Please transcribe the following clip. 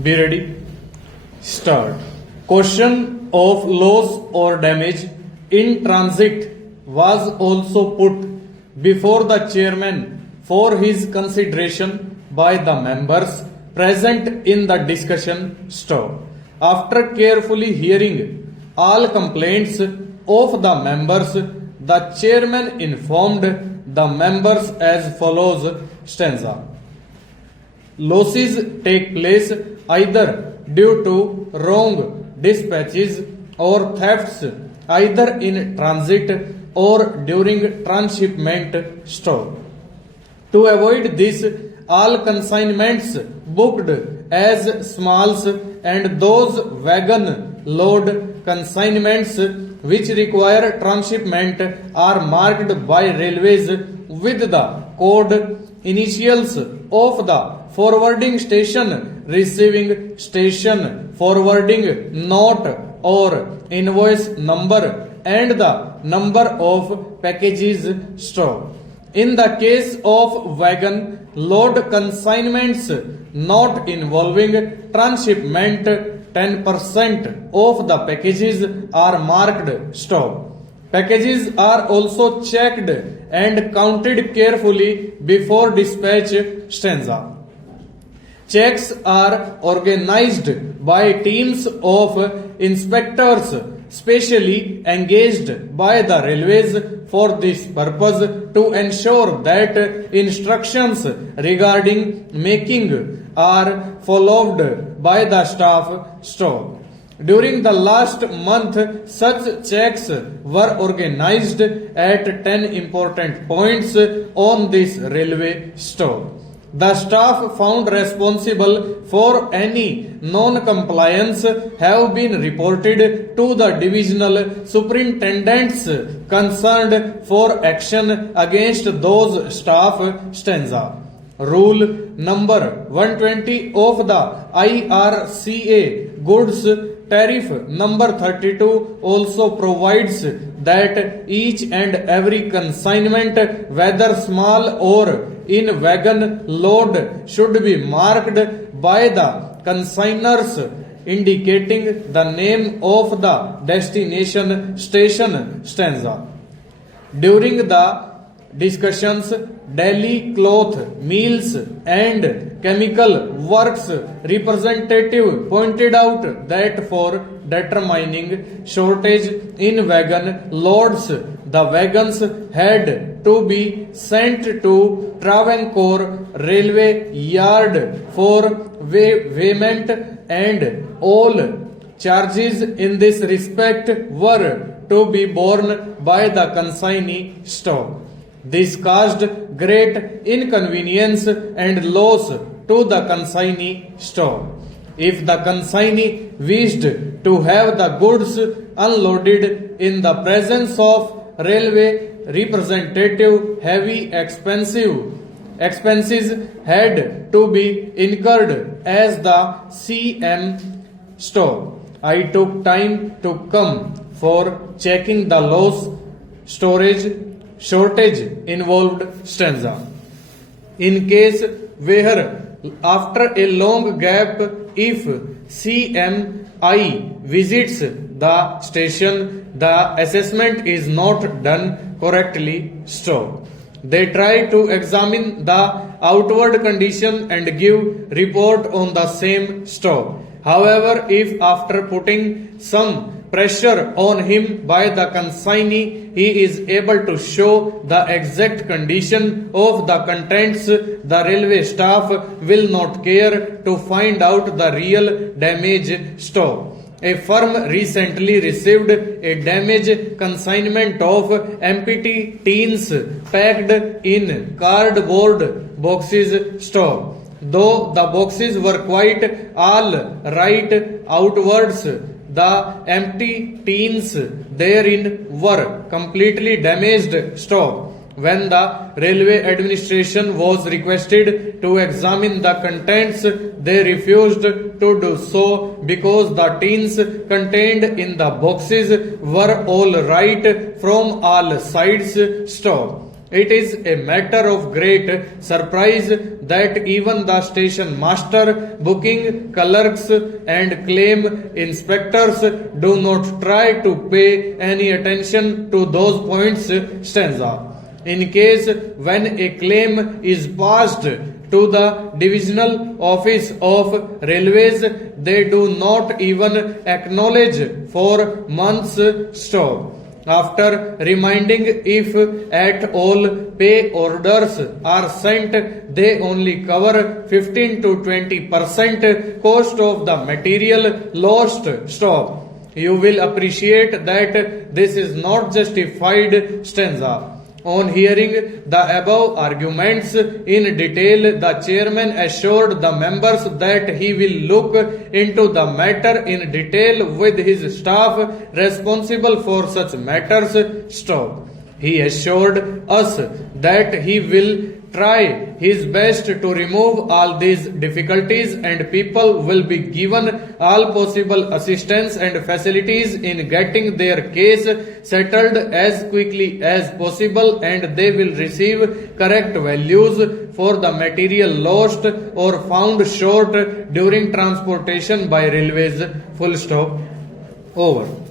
Be ready. Start. Question of loss or damage in transit was also put before the chairman for his consideration by the members present in the discussion stop. After carefully hearing all complaints of the members, the chairman informed the members as follows stanza. Losses take place either due to wrong dispatches or thefts either in transit or during transshipment stop. To avoid this, all consignments booked as smalls and those wagon load consignments which require transshipment are marked by railways with the code initials of the forwarding station, receiving station, forwarding note or invoice number and the number of packages stored. In the case of wagon load consignments not involving transshipment, 10% of the packages are marked stop. Packages are also checked and counted carefully before dispatch stanza. Checks are organized by teams of inspectors specially engaged by the railways for this purpose to ensure that instructions regarding making are followed by the staff stop. During the last month, such checks were organized at 10 important points on this railway stop. The staff found responsible for any non-compliance have been reported to the divisional superintendents concerned for action against those staff stanza. Rule number 120 of the IRCA Goods Tariff number 32 also provides that each and every consignment, whether small or in wagon load, should be marked by the consignors indicating the name of the destination station stanza. During the discussions, Delhi Cloth Mills and Chemical Works representative pointed out that for determining shortage in wagon loads, the wagons had to be sent to Travancore Railway Yard for payment, and all charges in this respect were to be borne by the consignee stop. This caused great inconvenience and loss to the consignee stop. If the consignee wished to have the goods unloaded in the presence of railway representative, heavy expenses had to be incurred as the CM stop. I took time to come for checking the loss, shortage involved stanza. In case where after a long gap, if CMI visits the station, the assessment is not done correctly, stop. They try to examine the outward condition and give report on the same stop. However, if after putting some pressure on him by the consignee, he is able to show the exact condition of the contents, the railway staff will not care to find out the real damage stop. A firm recently received a damage consignment of empty tins packed in cardboard boxes stop. Though the boxes were quite all right outwards, the empty tins therein were completely damaged stop. When the railway administration was requested to examine the contents, they refused to do so because the tins contained in the boxes were all right from all sides stop. It is a matter of great surprise that even the station master, booking clerks, and claim inspectors do not try to pay any attention to those points. Stanza. In case when a claim is passed to the divisional office of railways, they do not even acknowledge for months stop. After reminding if at all pay orders are sent, they only cover 15 to 20% cost of the material lost. Stop. You will appreciate that this is not justified. Stanza. On hearing the above arguments in detail, the chairman assured the members that he will look into the matter in detail with his staff responsible for such matters. Stop. He assured us that he will try his best to remove all these difficulties and people will be given all possible assistance and facilities in getting their case settled as quickly as possible, and they will receive correct values for the material lost or found short during transportation by railways. Full stop. Over.